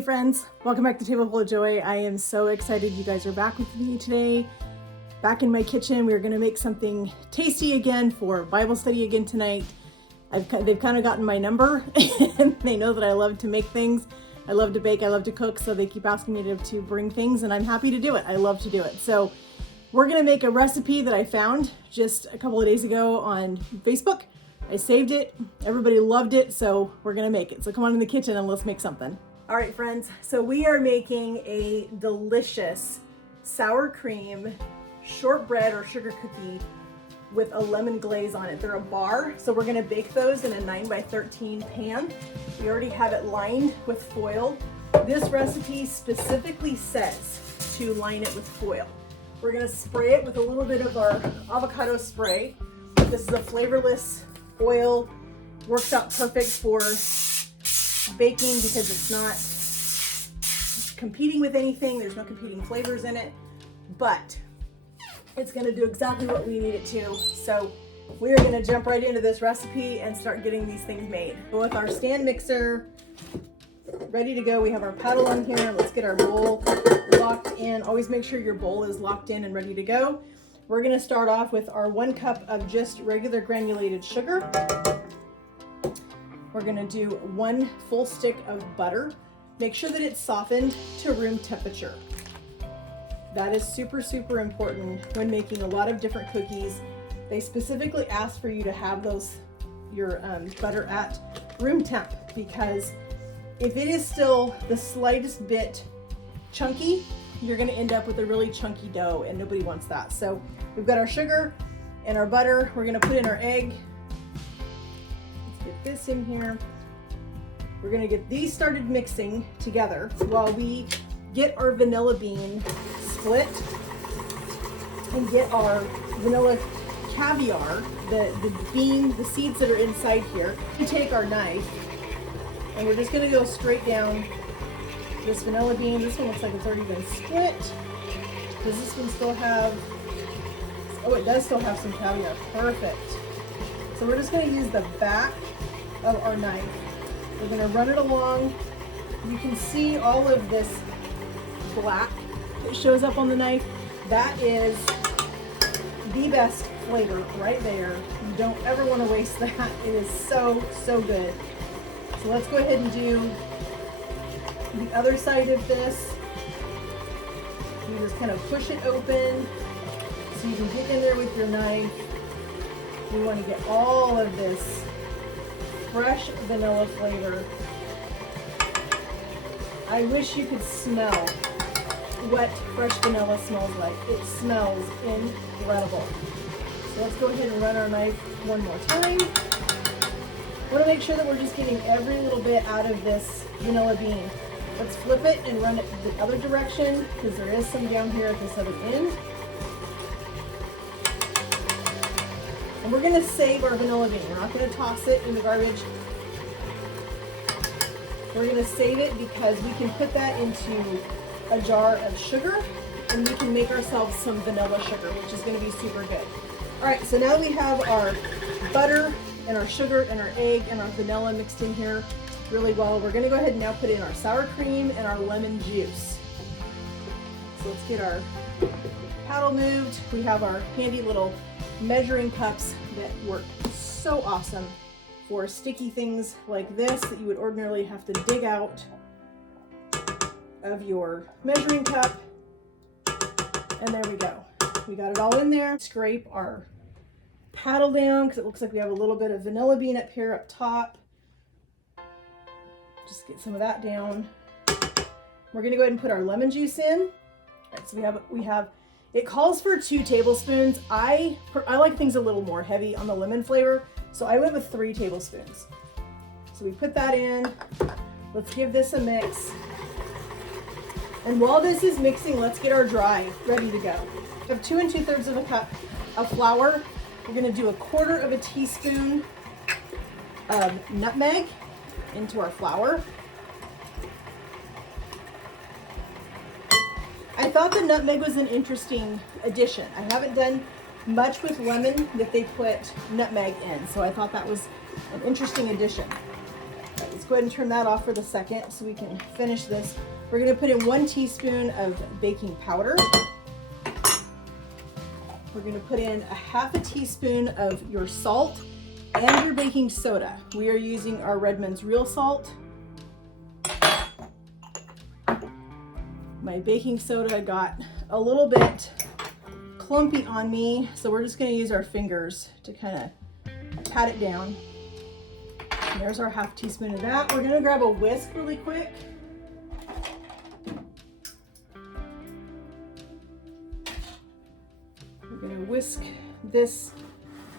Hey friends, welcome back to Table Full of Joy. I am so excited you guys are back with me today. Back in my kitchen, we're gonna make something tasty again for Bible study again tonight. They've kind of gotten my number and they know that I love to make things. I love to bake, I love to cook, so they keep asking me to bring things and I'm happy to do it. I love to do it. So we're gonna make a recipe that I found just a couple of days ago on Facebook. I saved it, everybody loved it, so we're gonna make it. So come on in the kitchen and let's make something. All right, friends, so we are making a delicious sour cream shortbread or sugar cookie with a lemon glaze on it. They're a bar, so we're gonna bake those in a 9x13 pan. We already have it lined with foil. This recipe specifically says to line it with foil. We're gonna spray it with a little bit of our avocado spray. This is a flavorless oil, works out perfect for baking because it's not competing with anything. There's no competing flavors in it, but it's gonna do exactly what we need it to. So we're gonna jump right into this recipe and start getting these things made. With our stand mixer ready to go, we have our paddle on here. Let's get our bowl locked in. Always make sure your bowl is locked in and ready to go. We're gonna start off with our 1 cup of just regular granulated sugar. We're gonna do 1 full stick of butter. Make sure that it's softened to room temperature. That is super, super important when making a lot of different cookies. They specifically ask for you to have your butter at room temp, because if it is still the slightest bit chunky, you're gonna end up with a really chunky dough and nobody wants that. So we've got our sugar and our butter. We're gonna put in our egg. Get this in here. We're gonna get these started mixing together while we get our vanilla bean split and get our vanilla caviar, the seeds that are inside here. We take our knife and we're just gonna go straight down this vanilla bean. This one looks like it's already been split. Does this one still have, oh, it does still have some caviar, perfect. So we're just gonna use the back of our knife. We're gonna run it along. You can see all of this black that shows up on the knife. That is the best flavor right there. You don't ever wanna waste that. It is so, so good. So let's go ahead and do the other side of this. You just kind of push it open so you can get in there with your knife. We want to get all of this fresh vanilla flavor. I wish you could smell what fresh vanilla smells like. It smells incredible. So let's go ahead and run our knife one more time. Want to make sure that we're just getting every little bit out of this vanilla bean. Let's flip it and run it the other direction, because there is some down here at this other end. And we're gonna save our vanilla bean. We're not gonna toss it in the garbage. We're gonna save it because we can put that into a jar of sugar and we can make ourselves some vanilla sugar, which is gonna be super good. All right, so now we have our butter and our sugar and our egg and our vanilla mixed in here really well. We're gonna go ahead and now put in our sour cream and our lemon juice. So let's get our paddle moved. We have our handy little measuring cups that work so awesome for sticky things like this that you would ordinarily have to dig out of your measuring cup. And there we go. We got it all in there. Scrape our paddle down because it looks like we have a little bit of vanilla bean up here up top. Just get some of that down. We're gonna go ahead and put our lemon juice in. All right, so we have it calls for 2 tablespoons. I like things a little more heavy on the lemon flavor, so I went with 3 tablespoons. So we put that in. Let's give this a mix. And while this is mixing, let's get our dry ready to go. We have 2 2/3 of a cup of flour. We're gonna do 1/4 teaspoon of nutmeg into our flour. I thought the nutmeg was an interesting addition. I haven't done much with lemon that they put nutmeg in, so I thought that was an interesting addition. Let's go ahead and turn that off for the second so we can finish this. We're gonna put in 1 teaspoon of baking powder. We're gonna put in a 1/2 teaspoon of your salt and your baking soda. We are using our Redmond's real salt. My baking soda got a little bit clumpy on me, so we're just gonna use our fingers to kind of pat it down. And there's our 1/2 teaspoon of that. We're gonna grab a whisk really quick. We're gonna whisk this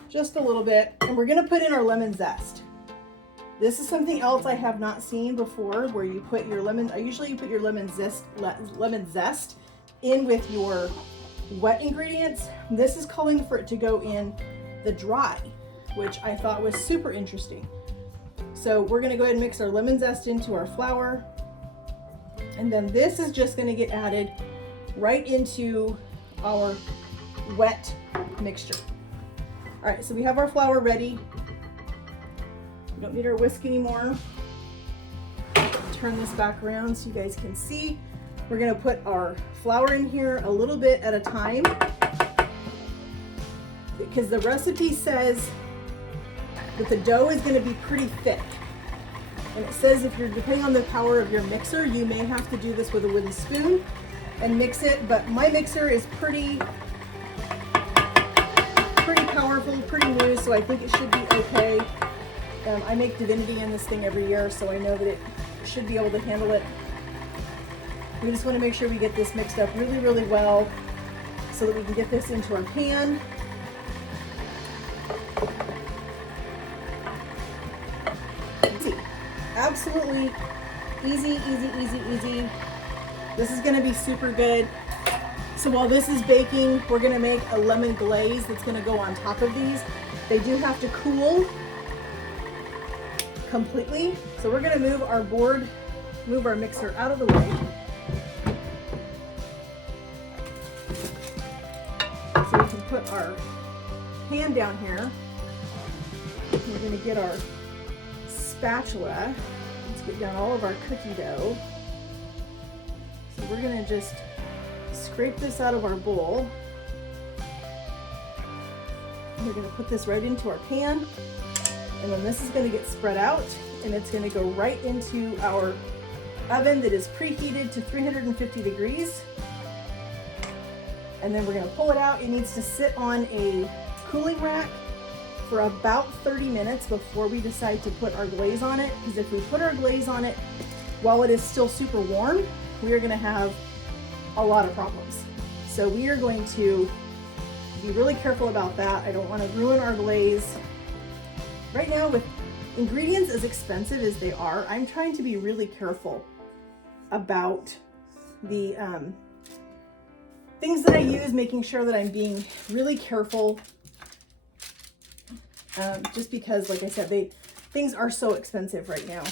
just a little bit, and we're gonna put in our lemon zest. This is something else I have not seen before, where you put your lemon, usually you put your lemon zest in with your wet ingredients. This is calling for it to go in the dry, which I thought was super interesting. So we're gonna go ahead and mix our lemon zest into our flour. And then this is just gonna get added right into our wet mixture. All right, so we have our flour ready. We don't need our whisk anymore. Turn this back around so you guys can see. We're gonna put our flour in here a little bit at a time, because the recipe says that the dough is gonna be pretty thick. And it says if you're, depending on the power of your mixer, you may have to do this with a wooden spoon and mix it, but my mixer is pretty powerful, pretty new, so I think it should be okay. I make divinity in this thing every year, so I know that it should be able to handle it. We just want to make sure we get this mixed up really, really well so that we can get this into our pan. Easy. Absolutely easy, easy, easy, easy. This is going to be super good. So while this is baking, we're gonna make a lemon glaze that's gonna go on top of these. They do have to cool completely. So we're gonna move our mixer out of the way. So we can put our pan down here. We're gonna get our spatula. Let's get down all of our cookie dough. So we're gonna just scrape this out of our bowl. We're going to put this right into our pan, and then this is going to get spread out, and it's going to go right into our oven that is preheated to 350 degrees. And then we're going to pull it out. It needs to sit on a cooling rack for about 30 minutes before we decide to put our glaze on it, because if we put our glaze on it while it is still super warm, we are going to have a lot of problems. So we are going to be really careful about that. I don't want to ruin our glaze. Right now, with ingredients as expensive as they are, I'm trying to be really careful about the things that I use, making sure that I'm being really careful, just because, like I said, things are so expensive right now.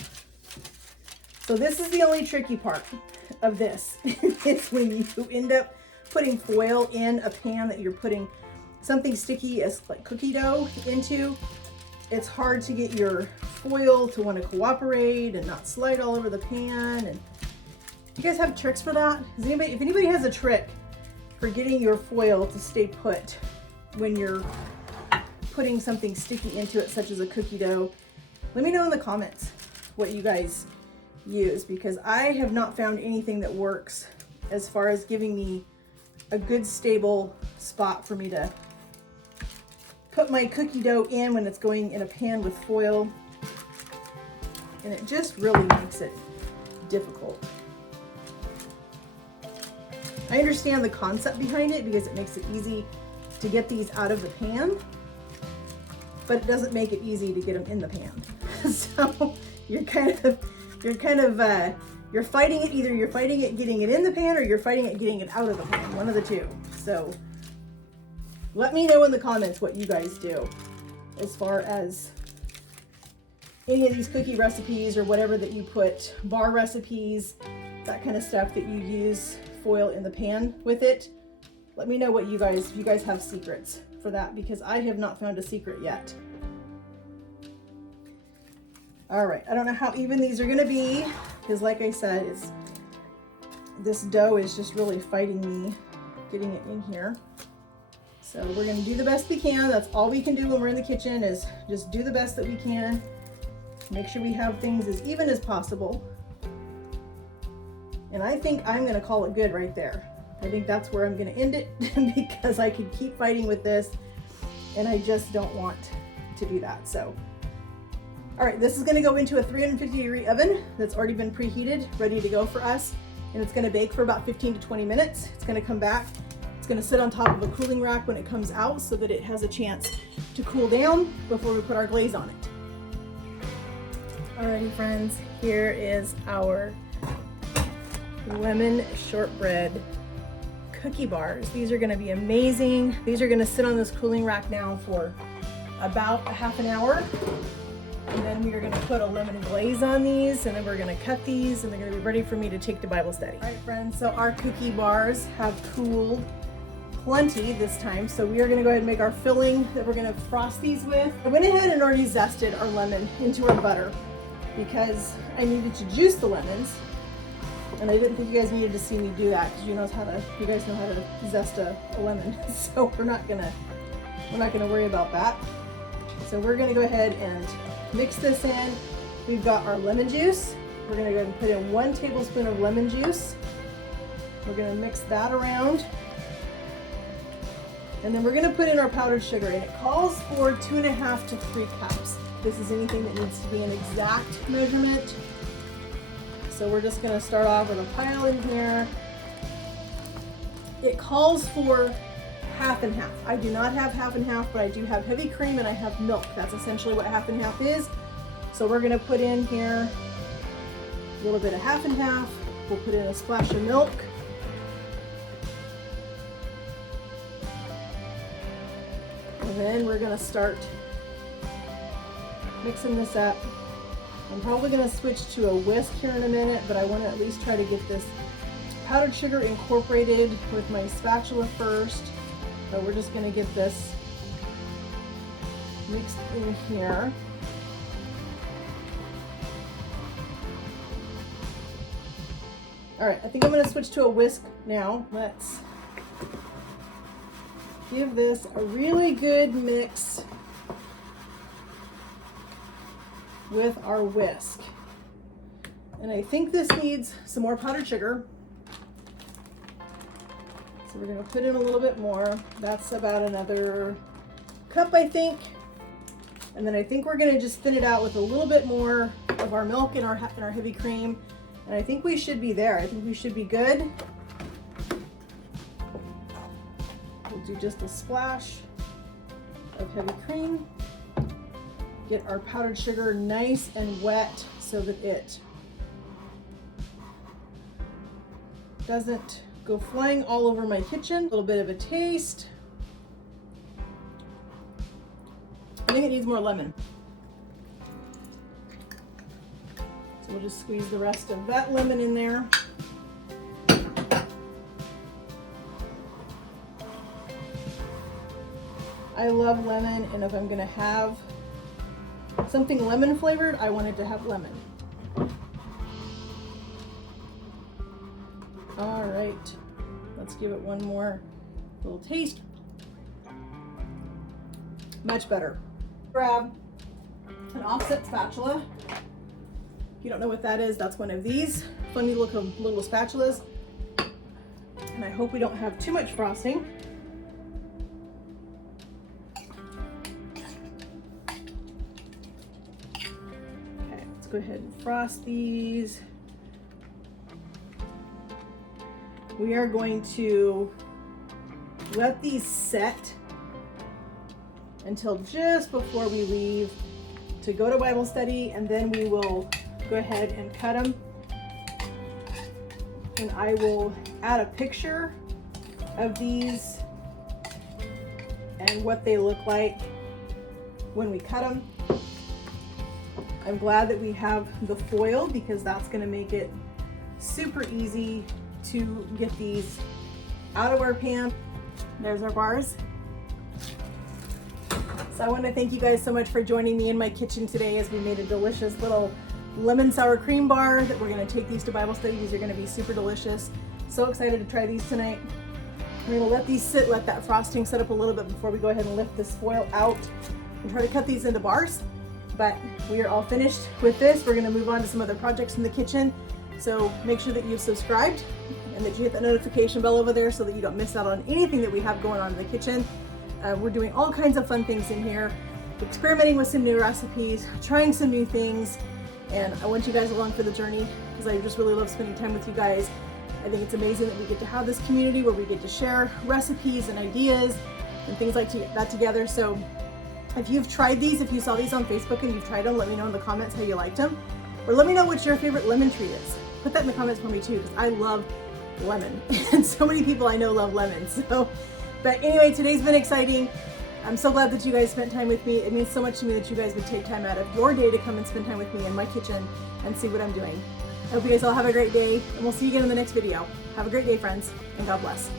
So this is the only tricky part of this. It's when you end up putting foil in a pan that you're putting something sticky as like cookie dough into. It's hard to get your foil to want to cooperate and not slide all over the pan. And you guys have tricks for that? If anybody has a trick for getting your foil to stay put when you're putting something sticky into it, such as a cookie dough, let me know in the comments what you guys use, because I have not found anything that works as far as giving me a good stable spot for me to put my cookie dough in when it's going in a pan with foil, and it just really makes it difficult. I understand the concept behind it because it makes it easy to get these out of the pan, but it doesn't make it easy to get them in the pan. So you're fighting it. Either you're fighting it getting it in the pan, or you're fighting it getting it out of the pan, one of the two. So let me know in the comments what you guys do as far as any of these cookie recipes or whatever that you put, bar recipes, that kind of stuff that you use foil in the pan with it. Let me know what you guys, if you guys have secrets for that, because I have not found a secret yet. All right, I don't know how even these are gonna be, because like I said, this dough is just really fighting me getting it in here. So we're gonna do the best we can. That's all we can do when we're in the kitchen, is just do the best that we can. Make sure we have things as even as possible. And I think I'm gonna call it good right there. I think that's where I'm gonna end it because I could keep fighting with this and I just don't want to do that. So, all right, this is gonna go into a 350-degree oven that's already been preheated, ready to go for us. And it's gonna bake for about 15 to 20 minutes. It's gonna come back. It's gonna sit on top of a cooling rack when it comes out so that it has a chance to cool down before we put our glaze on it. Alrighty friends, here is our lemon shortbread cookie bars. These are gonna be amazing. These are gonna sit on this cooling rack now for about a half an hour. And then we are gonna put a lemon glaze on these, and then we're gonna cut these, and they're gonna be ready for me to take to Bible study. All right friends, so our cookie bars have cooled plenty this time. So we are gonna go ahead and make our filling that we're gonna frost these with. I went ahead and already zested our lemon into our butter because I needed to juice the lemons. And I didn't think you guys needed to see me do that because you guys know how to zest a lemon. So we're not gonna worry about that. So we're gonna go ahead and mix this in. We've got our lemon juice. We're gonna go ahead and put in 1 tablespoon of lemon juice. We're gonna mix that around. And then we're gonna put in our powdered sugar, and it calls for 2.5 to 3 cups. This is anything that needs to be an exact measurement. So we're just gonna start off with a pile in here. It calls for half and half. I do not have half and half, but I do have heavy cream and I have milk. That's essentially what half and half is. So we're gonna put in here a little bit of half and half. We'll put in a splash of milk. And then we're gonna start mixing this up. I'm probably gonna switch to a whisk here in a minute, but I wanna at least try to get this powdered sugar incorporated with my spatula first. So we're just gonna get this mixed in here. All right, I think I'm gonna switch to a whisk now. Let's give this a really good mix with our whisk. And I think this needs some more powdered sugar. So we're gonna put in a little bit more. That's about another cup, I think. And then I think we're gonna just thin it out with a little bit more of our milk and our heavy cream. And I think we should be there. I think we should be good. We'll do just a splash of heavy cream. Get our powdered sugar nice and wet so that it doesn't go flying all over my kitchen. A little bit of a taste. I think it needs more lemon. So we'll just squeeze the rest of that lemon in there. I love lemon, and if I'm gonna have something lemon flavored, I want it to have lemon. All right, let's give it one more little taste. Much better. Grab an offset spatula. If you don't know what that is, that's one of these funny looking little spatulas. And I hope we don't have too much frosting. Okay, let's go ahead and frost these. We are going to let these set until just before we leave to go to Bible study, and then we will go ahead and cut them. And I will add a picture of these and what they look like when we cut them. I'm glad that we have the foil because that's going to make it super easy to get these out of our pan. There's our bars. So I want to thank you guys so much for joining me in my kitchen today as we made a delicious little lemon sour cream bar that we're going to take these to Bible study. These are going to be super delicious. So excited to try these tonight. We're going to let these sit, let that frosting set up a little bit before we go ahead and lift this foil out and try to cut these into bars. But we are all finished with this. We're going to move on to some other projects in the kitchen. So make sure that you've subscribed and that you hit the notification bell over there so that you don't miss out on anything that we have going on in the kitchen. We're doing all kinds of fun things in here, experimenting with some new recipes, trying some new things, and I want you guys along for the journey because I just really love spending time with you guys. I think it's amazing that we get to have this community where we get to share recipes and ideas and things like that together. So if you've tried these, if you saw these on Facebook and you've tried them, let me know in the comments how you liked them. Or let me know what your favorite lemon treat is. Put that in the comments for me too, because I love lemon. And so many people I know love lemons. But anyway, today's been exciting. I'm so glad that you guys spent time with me. It means so much to me that you guys would take time out of your day to come and spend time with me in my kitchen and see what I'm doing. I hope you guys all have a great day, and we'll see you again in the next video. Have a great day, friends, and God bless.